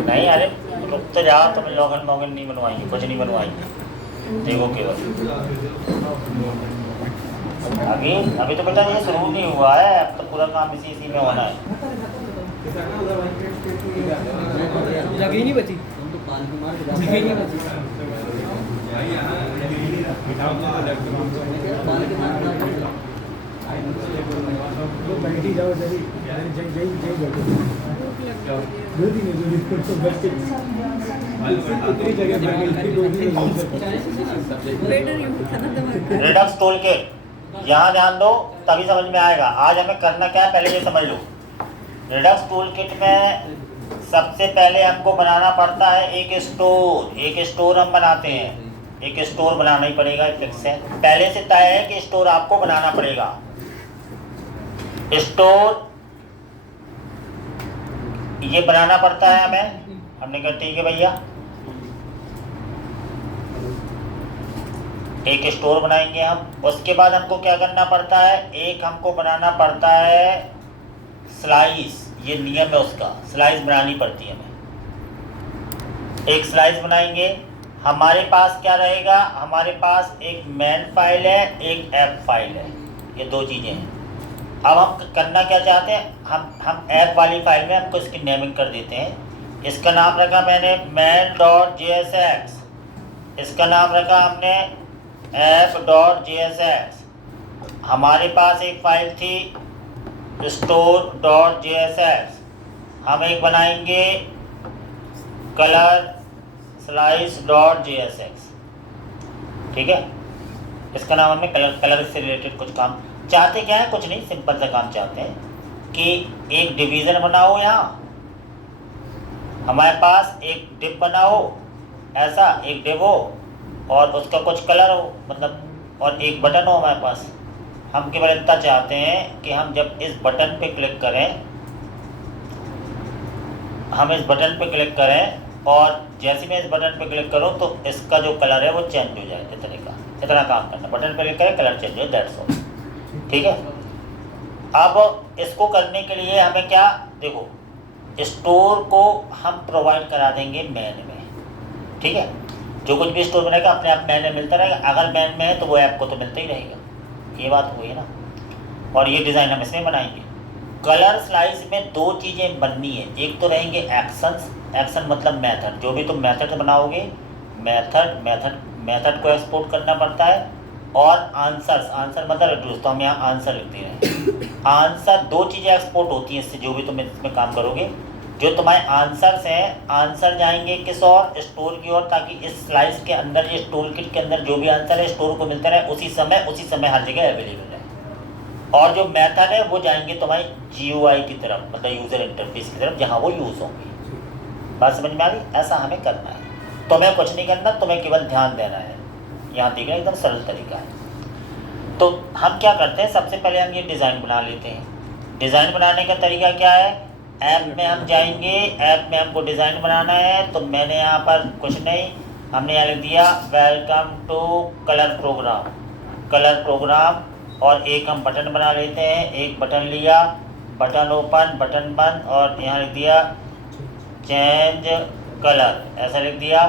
नहीं अरे रुक तो जाओ, तुम्हें लॉगिन वॉगिन नहीं बनवाएंगे, कुछ नहीं बनवाएंगे, देखो केवल अभी अभी तो बेटा ये शुरू नहीं हुआ है, अब तो पूरा काम इसी में होना है। जगह ही नहीं बची, जगह ही नहीं बची। बैठी जाओ जल्दी, रिडक्स टूल के यहाँ ध्यान दो तभी समझ में आएगा। आज हमें करना क्या है पहले ये समझ लो। रिडक्स टूल किट में सबसे पहले हमको बनाना पड़ता है एक स्टोर। एक स्टोर हम बनाते हैं, एक स्टोर बनाना ही पड़ेगा, फिक्स है, पहले से तय है कि स्टोर आपको बनाना पड़ेगा। स्टोर ये बनाना पड़ता है हमें। हमने कहा ठीक है भैया, एक स्टोर बनाएंगे हम। उसके बाद हमको क्या करना पड़ता है, एक हमको बनाना पड़ता है स्लाइस। ये नियम है उसका, स्लाइस बनानी पड़ती है हमें। एक स्लाइस बनाएंगे, हमारे पास क्या रहेगा, हमारे पास एक मेन फाइल है, एक ऐप फाइल है, ये दो चीज़ें हैं। अब हम करना क्या चाहते हैं, हम ऐप वाली फाइल में हमको इसकी नेमिंग कर देते हैं। इसका नाम रखा मैंने main.jsx, इसका नाम रखा हमने app.jsx। हमारे पास एक फाइल थी store.jsx। हम एक बनाएंगे color slice.jsx, ठीक है। इसका नाम हमने कलर से रिलेटेड कुछ काम चाहते, क्या है कुछ नहीं, सिंपल सा काम चाहते हैं कि एक डिवीज़न बनाओ, यहाँ हमारे पास एक डिव बनाओ, ऐसा एक डिव हो और उसका कुछ कलर हो, मतलब, और एक बटन हो हमारे पास। हम केवल इतना चाहते हैं कि हम जब इस बटन पे क्लिक करें, हम इस बटन पे क्लिक करें और जैसे मैं इस बटन पे क्लिक करूं तो इसका जो कलर है वो चेंज हो जाए, इतना काम करना। बटन पे क्लिक करें, कलर चेंज हो, दैट्स ऑल, ठीक है। अब इसको करने के लिए हमें क्या, देखो स्टोर को हम प्रोवाइड करा देंगे मेन में, ठीक है। जो कुछ भी स्टोर बनेगा अपने आप मेन में मिलता रहेगा। अगर मेन में है तो वो ऐप को तो मिलता ही रहेगा, ये बात हुई है ना। और ये डिज़ाइन हम इसमें बनाएंगे। कलर स्लाइस में दो चीज़ें बननी है, एक तो रहेंगे एक्शंस। एक्शन मतलब मेथड, जो भी तुम मेथड बनाओगे, मेथड को एक्सपोर्ट करना पड़ता है। और आंसर्स, आंसर मतलब रिड्यूस, तो हम यहाँ आंसर लिखते हैं। आंसर, दो चीज़ें एक्सपोर्ट होती हैं इससे, जो भी तुम इसमें काम करोगे। जो तुम्हारे आंसर्स हैं, आंसर जाएंगे किस और, स्टोर की ओर, ताकि इस स्लाइस के अंदर, ये टूल किट के अंदर जो भी आंसर है स्टोर को मिलता रहे उसी समय हर जगह अवेलेबल है। और जो मेथड है वो जाएंगे तुम्हारी GUI की तरफ, मतलब यूज़र इंटरफेस की तरफ, जहाँ वो यूज़ होंगे। बात समझ में आ गई? ऐसा हमें करना है। तुम्हें कुछ नहीं करना, तुम्हें केवल ध्यान देना है। यहाँ देखना एकदम सरल तरीका है। तो हम क्या करते हैं, सबसे पहले हम ये डिज़ाइन बना लेते हैं। डिज़ाइन बनाने का तरीका क्या है, ऐप में हम जाएंगे, ऐप में हमको डिज़ाइन बनाना है। तो मैंने यहाँ पर कुछ नहीं, हमने यहाँ लिख दिया वेलकम टू कलर प्रोग्राम, और एक हम बटन बना लेते हैं। एक बटन लिया, बटन ओपन, बटन बंद, और यहाँ लिख दिया चेंज कलर, ऐसा लिख दिया।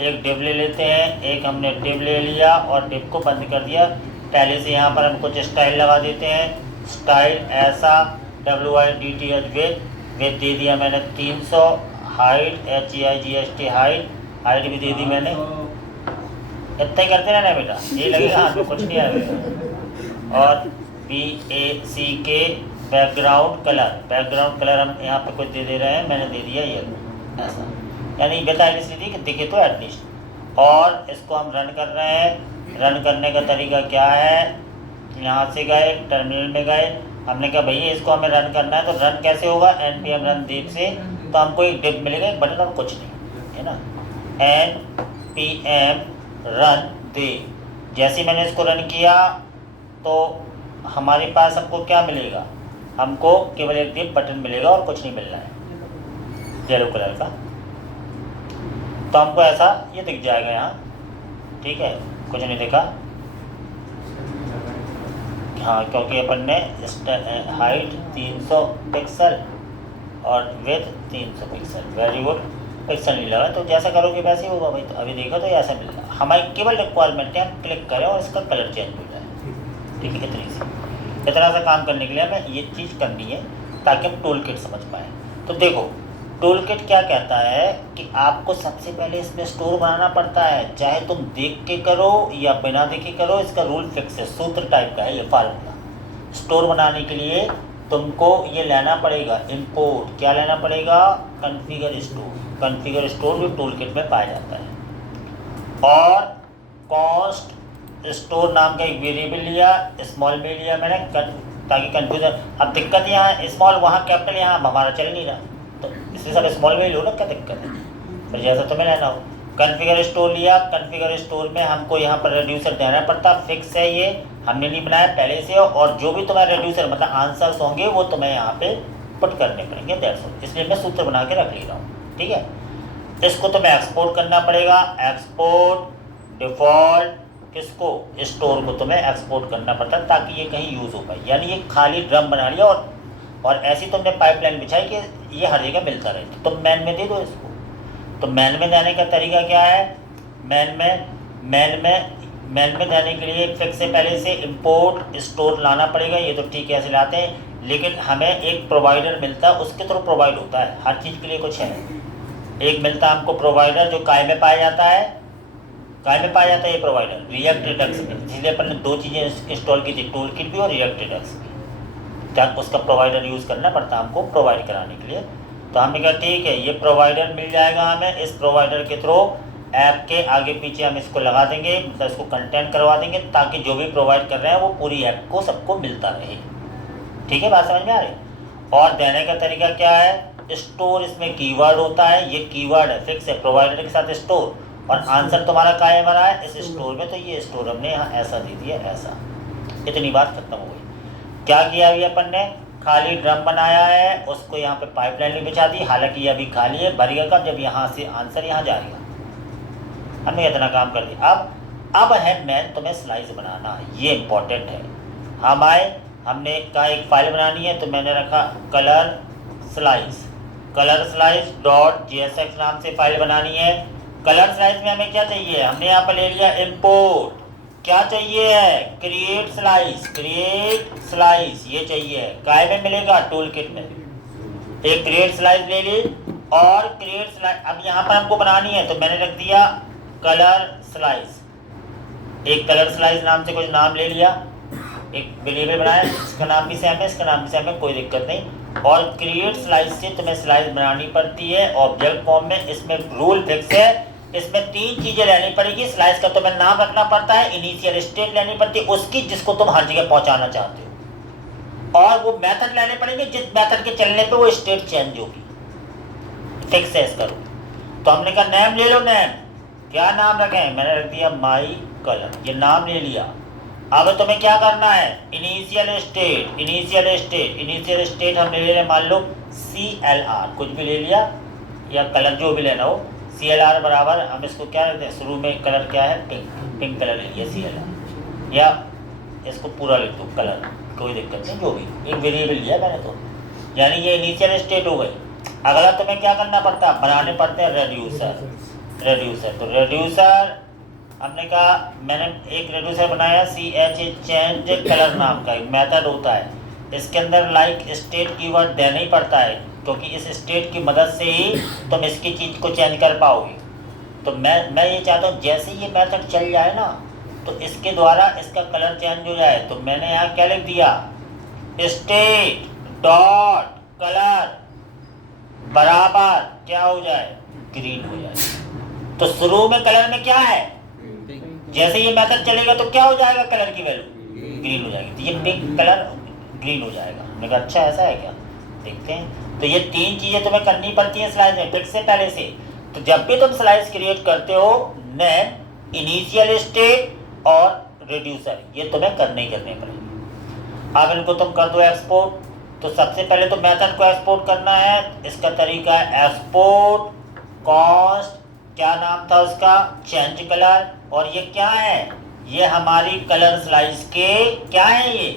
एक डिव ले लेते हैं, एक हमने डिव ले लिया और डिव को बंद कर दिया। पहले से यहाँ पर हम कुछ स्टाइल लगा देते हैं। स्टाइल ऐसा WIDTH विथ दे दिया मैंने 300। हाइट HEIGHT हाइट भी दे दी मैंने। इतना ही करते ना बेटा, ये लगेगा हाथ में कुछ नहीं आएगा। और BACK बैकग्राउंड कलर हम यहाँ पे कुछ दे रहे हैं, मैंने दे दिया ये ऐसा, यानी बेटा इसलिए कि दिखे तो एटलीस्ट। और इसको हम रन कर रहे हैं। रन करने का तरीका क्या है, यहाँ से गए, टर्मिनल में गए, हमने कहा भैया इसको हमें रन करना है। तो रन कैसे होगा, npm run dev से, तो हमको एक डिव मिलेगा, एक बटन और कुछ नहीं, है ना। npm run dev, जैसे मैंने इसको रन किया तो हमारे पास हमको क्या मिलेगा, हमको केवल एक डिव बटन मिलेगा और कुछ नहीं मिल रहा है येलो कलर का। तो हमको ऐसा ये दिख जाएगा यहाँ, ठीक है, कुछ नहीं दिखा, हाँ, क्योंकि अपन ने हाइट 300 पिक्सल और width 300 pixel, very good, pixel नहीं लगा तो जैसा करोगे वैसे ही होगा भाई। तो अभी देखो तो ऐसा मिल रहा है, हमारी केवल रिक्वायरमेंट है हम क्लिक करें और इसका कलर चेंज हो जाए, ठीक है। इतनी सी इतना सा काम करने के लिए हमें ये चीज़ करनी है ताकि हम टूल किट समझ पाएँ। तो देखो टूल किट क्या कहता है कि आपको सबसे पहले इसमें स्टोर बनाना पड़ता है, चाहे तुम देख के करो या बिना देखे करो, इसका रूल फिक्स है, सूत्र टाइप का है ये फार्मूला। स्टोर बनाने के लिए तुमको ये लेना पड़ेगा इंपोर्ट, क्या लेना पड़ेगा, कॉन्फ़िगर स्टोर। कॉन्फ़िगर स्टोर भी टूल किट में पाया जाता है। और कॉस्ट स्टोर नाम का एक वेरिएबल लिया, स्मॉल में लिया मैंने ताकि कन्फ्यूजन। अब दिक्कत यहाँ है स्मॉल वहाँ कैपिटल, यहाँ हमारा चल नहीं रहा, तो इसलिए सब स्मॉल में ही लो ना, क्या दिक्कत है, पर जैसा तुम्हें लेना हो। कॉन्फ़िगर स्टोर लिया, कॉन्फ़िगर स्टोर में हमको यहाँ पर रेड्यूसर देना पड़ता, फिक्स है ये, हमने नहीं बनाया पहले से, और जो भी तुम्हारे रेड्यूसर मतलब आंसर्स होंगे वो तुम्हें यहाँ पे पुट करने पड़ेंगे, दैट्स ऑल। इसलिए मैं सूत्र बना के रख ले रहा हूँ, ठीक है। इसको तुम्हें एक्सपोर्ट करना पड़ेगा, एक्सपोर्ट डिफ़ॉल्ट किसको, स्टोर को तुम्हें एक्सपोर्ट करना पड़ता है ताकि ये कहीं यूज़ हो पाए। यानी ये खाली ड्रम बना लिया और ऐसी तुमने पाइपलाइन बिछाई कि ये हर जगह मिलता रहे, तो तुम मैन में दे दो इसको। तो मैन में देने का तरीका क्या है, मैन में देने के लिए फिक्स से पहले से इंपोर्ट स्टोर लाना पड़ेगा, ये तो ठीक है ऐसे लाते हैं, लेकिन हमें एक प्रोवाइडर मिलता है, उसके थ्रू प्रोवाइड होता है, हर चीज़ के लिए कुछ है। एक मिलता है हमको प्रोवाइडर जो काय में पाया जाता है, काय में पाया जाता है ये प्रोवाइडर, रिएक्ट रिडक्स में, जिसलिए अपन ने दो चीज़ें इंस्टॉल की थी, टूल किट भी और रिएक्ट रिडक्स भी, तब उसका प्रोवाइडर यूज़ करना पड़ता है हमको प्रोवाइड कराने के लिए। तो हमने कहा ठीक है ये प्रोवाइडर मिल जाएगा हमें, इस प्रोवाइडर के थ्रू ऐप के आगे पीछे हम इसको लगा देंगे, मतलब इसको कंटेंट करवा देंगे ताकि जो भी प्रोवाइड कर रहे हैं वो पूरी ऐप को सबको मिलता रहे, ठीक है, बात समझ में आ रही। और देने का तरीका क्या है, स्टोर इसमें कीवर्ड होता है, ये कीवर्ड है फिक्स है, प्रोवाइडर के साथ स्टोर, और आंसर तुम्हारा क्या है बना है इस स्टोर में, तो ये स्टोर हमने यहाँ ऐसा दे दिया, ऐसा। इतनी बात खत्म हो गई। क्या किया अभी अपन ने, खाली ड्रम बनाया है, उसको यहाँ पे पाइपलाइन में बिछा दी, हालांकि ये अभी खाली है, भरिएगा कब, जब यहाँ से आंसर यहाँ जाएगा। हमने इतना काम कर दिया। अब है मैन तुम्हें स्लाइस बनाना, ये इम्पोर्टेंट है। हमने कहा एक फाइल बनानी है, तो मैंने रखा कलर स्लाइस .jsx नाम से फाइल बनानी है। कलर स्लाइस में हमें क्या चाहिए, हमने यहाँ पर ले लिया इंपोर्ट, क्या चाहिए है, क्रिएट स्लाइस ये चाहिए है, काय में मिलेगा, टूल किट में। एक क्रिएट स्लाइस ले ली, और क्रिएट स्लाइस अब यहाँ पर हमको बनानी है, तो मैंने रख दिया कलर स्लाइस, एक कलर स्लाइस नाम से कुछ नाम ले लिया, एक वेरिएबल बनाया, इसका नाम भी सेम है, इसका नाम भी सेम है, कोई दिक्कत नहीं। और क्रिएट स्लाइस से तुम्हें स्लाइस बनानी पड़ती है ऑब्जेक्ट फॉर्म में, इसमें रूल फिक्स है, इसमें तीन चीजें लेनी पड़ेगी। स्लाइस का तुम्हें नाम रखना पड़ता है, इनिशियल स्टेट लेनी पड़ती है उसकी जिसको तुम हर जगह पहुंचाना चाहते हो, और वो मेथड लेने पड़ेंगे जिस मेथड के चलने पे वो स्टेट चेंज होगी, फिक्स है इसका रूल। तो हमने कहा नेम ले लो, नेम क्या नाम रखें, मैंने रख दिया माई कलर, ये नाम ले लिया। अब तुम्हें क्या करना है, इनिशियल स्टेट हमने ले लिया, मान लो CLR कुछ भी ले लिया, या कलर जो भी लेना हो, CLR बराबर हम इसको क्या रखते हैं, शुरू में कलर क्या है, पिंक कलर ले लिया CLR, या इसको पूरा लिख दो कलर, कोई दिक्कत नहीं, जो भी एक वेरिएबल लिया मैंने, तो यानी ये इनिशियल स्टेट हो गई। अगला तुम्हें क्या करना पड़ता है, बनाने पड़ते हैं रेड्यूसर। तो रेड्यूसर हमने कहा, मैंने एक रेड्यूसर बनाया चेंज कलर नाम का एक मेथड होता है, इसके अंदर लाइक स्टेट कीवर्ड देना ही पड़ता है, क्योंकि इस स्टेट की मदद से ही तुम इसकी चीज़ को चेंज कर पाओगे। तो मैं ये चाहता हूँ जैसे ये मेथड चल जाए ना, तो इसके द्वारा इसका कलर चेंज हो जाए। तो मैंने यहाँ क्या लिख दिया, स्टेट डॉट कलर बराबर क्या हो जाए, ग्रीन हो जाए। तो शुरू में कलर में क्या है, जैसे ये मेथड चलेगा तो क्या हो जाएगा, कलर की वैल्यू ग्रीन हो जाएगी, तो ये पिंक कलर ग्रीन हो जाएगा। मैंने कहा अच्छा ऐसा है क्या, देखते हैं। तो ये तीन चीज़ें तुम्हें करनी पड़ती हैं स्लाइस में फिक्स से पहले से। तो जब भी तुम स्लाइस क्रिएट करते हो, नेम, इनिशियल स्टेट और रेड्यूसर, ये तुम्हें करने ही करने पड़ेंगे। अब इनको तुम कर दो एक्सपोर्ट। तो सबसे पहले तो मेथड को एक्सपोर्ट करना है, इसका तरीका है एक्सपोर्ट कॉस्ट, क्या नाम था उसका, चेंज कलर, और ये क्या है ये हमारी कलर स्लाइस के क्या है, ये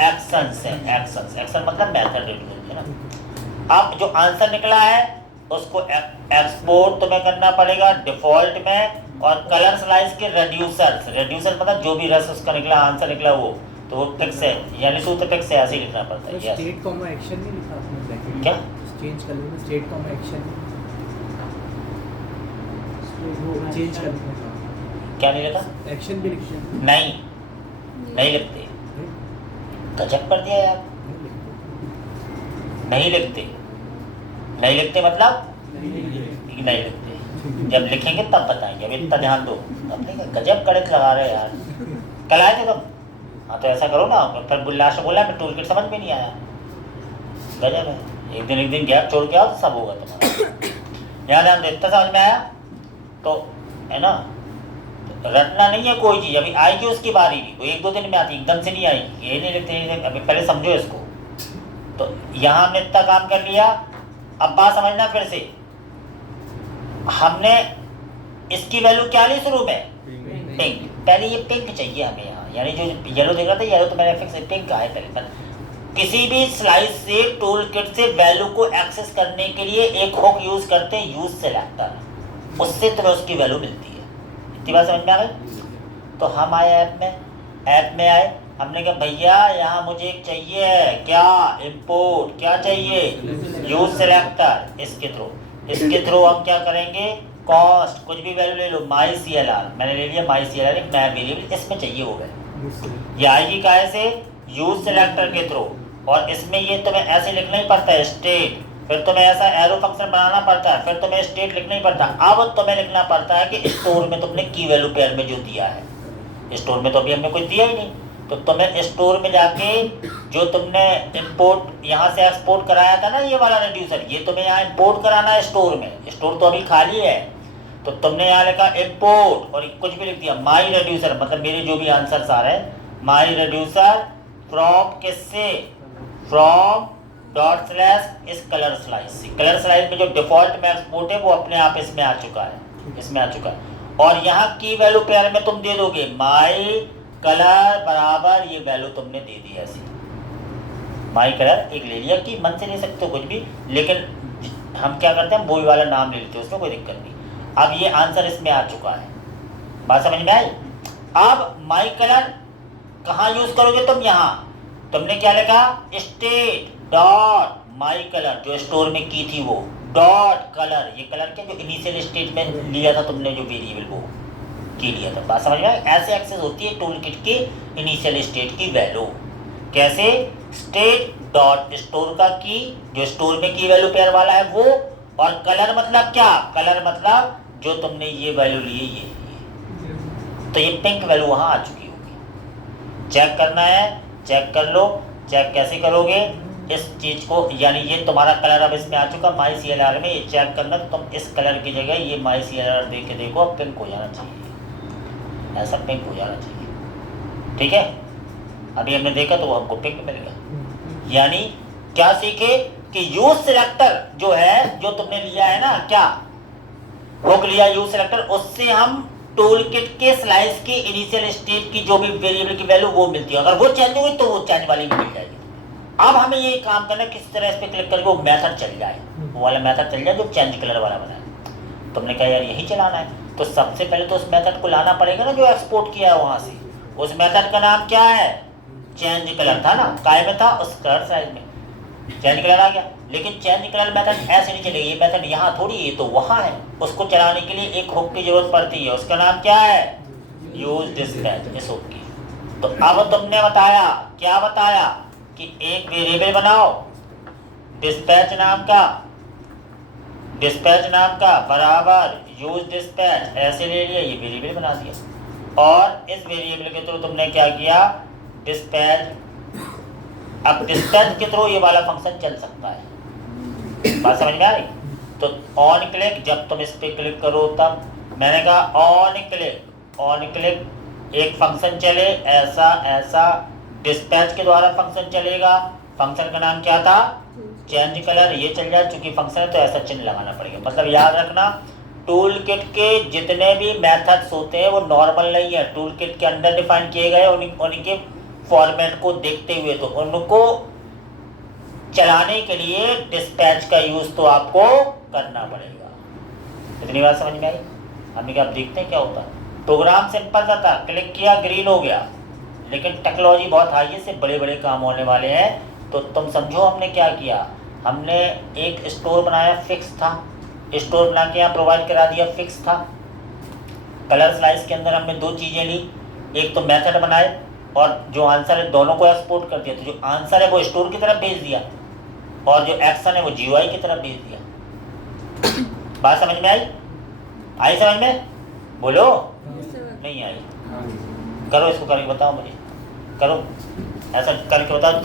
एक्शंस है। एक्शन मतलब मेथड है ना। अब जो आंसर निकला है उसको एक्सपोर्ट तुम्हें करना पड़ेगा डिफॉल्ट में, और कलर स्लाइस के रेड्यूसर मतलब जो भी रस उसका निकला, आंसर निकला वो तो वो फिक्स है, यानी सूत्र फिक्स है, ऐसे ही लिखना पड़ता है। स्टेट कॉमा एक्शन नहीं लिखा आपने ब्रैकेट क्या चेंज कर लेना, स्टेट कॉमा एक्शन चेंज कर लेना, क्या नहीं लिखा? एक्शन भी लिखते हैं नहीं लिखते, गजब कर दिया यार। नहीं लिखते मतलब नहीं लिखते, जब लिखेंगे तब बताएंगे, अब इतना ध्यान दो। अब नहीं, गजब कड़क लगा रहे यार। कल आए थे तुम? हाँ तो ऐसा करो ना, फिर लास्ट बोला मैं टूल किट समझ में नहीं आया। गजब है, एक दिन गैप छोड़ के आओ तो सब होगा तुम्हारा। यहाँ ध्यान दो, इतना समझ में आया तो है ना। रटना नहीं है कोई चीज़, अभी आएगी उसकी बारी भी, वो 1-2 दिन में आती, एकदम से नहीं आएगी। ये नहीं लिखते, अभी पहले समझो इसको। तो यहाँ हमने इतना काम कर लिया। अब बात समझना फिर से, हमने इसकी वैल्यू क्या ली शुरू में? पिंक। पहले ये पिंक चाहिए हमें यहाँ, यानी जो येलो दिख रहा था, येलो तो मैंने फिक्स पिंक है पहले। किसी भी स्लाइस से टूल किट से वैल्यू को एक्सेस करने के लिए एक हुक यूज करते हैं, यूज सेलेक्टर, उससे तुम्हें उसकी वैल्यू मिलती है। इतनी बात समझ में आ गई? तो हम आए ऐप में आए, हमने कहा भैया यहाँ मुझे एक चाहिए क्या, इंपोर्ट, क्या चाहिए, यूज सेलेक्टर। इसके थ्रू हम क्या करेंगे, कॉस्ट कुछ भी वैल्यू ले लो, माई CLR मैंने ले लिया, माई CLR एक नया वेरिएबल इसमें चाहिए वो वैल्यू। ये आएगी काहे से, यूज सेलेक्टर के थ्रू। और इसमें ये तुम्हें ऐसे लिखना ही पड़ता है स्टेट, फिर तुम्हें ऐसा एरो फंक्शन बनाना पड़ता है, फिर तुम्हें स्टेट लिखना ही पड़ता है। अब तुम्हें लिखना पड़ता है कि स्टोर में तुमने की वैल्यू पेयर में जो दिया है, स्टोर में तो अभी हमने कुछ दिया ही नहीं, तो तुम्हें स्टोर में जाके जो तुमने इंपोर्ट यहाँ से एक्सपोर्ट कराया था ना, ये वाला रेड्यूसर, ये तुम्हें यहाँ इंपोर्ट कराना है स्टोर में। स्टोर तो अभी खाली है, तो तुमने यहाँ लिखा इंपोर्ट और कुछ भी लिख दिया माई रेड्यूसर, मतलब मेरे जो भी आंसर आ रहे हैं, माई रेड्यूसर फ्रॉम किससे, फ्रॉम डॉट स्लैश इस कलर स्लाइस। कलर स्लाइस में जो डिफॉल्ट में एक्सपोर्ट है वो अपने आप इसमें आ चुका है, और यहाँ की वैल्यू पेयर में तुम दे दोगे माई कलर बराबर ये वैल्यू तुमने दे दी ऐसी। माई कलर एक ले लिया, कि मन से ले सकते हो कुछ भी, लेकिन हम क्या करते हैं वही वाला नाम ले लेते हैं, उसमें कोई दिक्कत नहीं। अब ये आंसर इसमें आ चुका है, बात समझ में आई? अब माई कलर कहाँ यूज करोगे तुम, यहाँ तुमने क्या लिखा, स्टेट डॉट माई कलर, जो स्टोर में की थी वो डॉट कलर, ये कलर के जो इनिशियल स्टेट में लिया था तुमने जो वेरिएबल वो की लिया था। बात समझ में आई? ऐसे एक्सेस होती है टूल किट की इनिशियल स्टेट की वैल्यू। कैसे, स्टेट डॉट स्टोर का की, जो स्टोर में की वैल्यू पेयर वाला है वो, और कलर मतलब क्या, कलर मतलब जो तुमने ये वैल्यू ली है ये। तो ये पिंक वैल्यू वहाँ आ चुकी होगी। चेक करना है, चेक कर लो। चेक कैसे करोगे इस चीज को, यानी ये तुम्हारा कलर अब इसमें आ चुका माई CLR में, ये चेक करना तो तुम इस कलर की जगह ये माई CLR देख के देखो, पिंक हो जाना चाहिए, ऐसा पिंक हो जाना चाहिए। ठीक है, अभी हमने देखा तो वो हमको पिंक मिल गया। यानी क्या सीखे कि यूज सिलेक्टर जो है, जो तुमने लिया है ना, क्या हुक लिया यूज सिलेक्टर, उससे हम टूल किट के स्लाइस की इनिशियल स्टेट की जो भी वेरिएबल की वैल्यू वो मिलती है, अगर वो चेंज हुई तो वो चेंज वाली भी मिल जाएगी। अब हमें ये काम करना है किस तरह इस पे क्लिक करके वो मेथड चल जाए, वो वाला मेथड चल जाए जो चेंज कलर वाला बना है। तुमने कहा यार यही चलाना है, तो सबसे पहले तो उस मेथड को लाना पड़ेगा ना जो एक्सपोर्ट किया है वहां से। उस मेथड का नाम क्या है, चेंज कलर था ना, काय में था, उस कलर साइज में चेंज कलर आ गया। लेकिन चेंज कलर मेथड ऐसे नहीं चलेगी, ये मेथड यहाँ थोड़ी, ये तो वहाँ है। उसको चलाने के लिए एक हुक की जरूरत पड़ती है, उसका नाम क्या है, यूज डिस्पैच, इस हुक की। तो अब तुमने बताया, क्या बताया कि एक वेरिएबल बनाओ डिस्पैच नाम का बराबर यूज डिस्पैच, ऐसे ले लिया, ये वेरिएबल बना दिया। और इस वेरिएबल के थ्रू तुमने क्या किया, डिस्पैच। अब डिस्पैच के थ्रू ये वाला फंक्शन चल सकता है, बात समझ में आ रही? तो ऑन क्लिक, जब तुम इस पे क्लिक करो तब, मैंने कहा ऑन क्लिक एक फंक्शन चले, ऐसा डिस्पैच के द्वारा फंक्शन चलेगा। फंक्शन का नाम क्या था, चेंज कलर, ये चल जाए, चूंकि फंक्शन है तो ऐसा चिन्ह लगाना पड़ेगा। मतलब याद रखना, टूल किट के जितने भी मेथड्स होते हैं वो नॉर्मल नहीं है, टूल किट के अंदर डिफाइन किए गए उनके फॉर्मेट को देखते हुए, तो उनको चलाने के लिए डिस्पैच का यूज तो आपको करना पड़ेगा। इतनी बात समझ में आई? हमने क्या, आप देखते हैं क्या होता है। प्रोग्राम सिंपल सा था, क्लिक किया ग्रीन हो गया, लेकिन टेक्नोलॉजी बहुत हाई है, इससे बड़े बड़े काम होने वाले हैं। तो तुम समझो हमने क्या किया, हमने एक स्टोर बनाया, फिक्स था, स्टोर बना के यहाँ प्रोवाइड करा दिया, फिक्स था। कलर स्लाइस के अंदर हमने दो चीज़ें ली, एक तो मेथड बनाए और जो आंसर है दोनों को एक्सपोर्ट कर दिया। तो जो आंसर है वो स्टोर की तरफ भेज दिया और जो एक्शन है वो GUI की तरफ भेज दिया। बात समझ में आई? आई समझ में? बोलो। नहीं आई? करो इसको करके बताओ मुझे, करो ऐसा करके बताओ।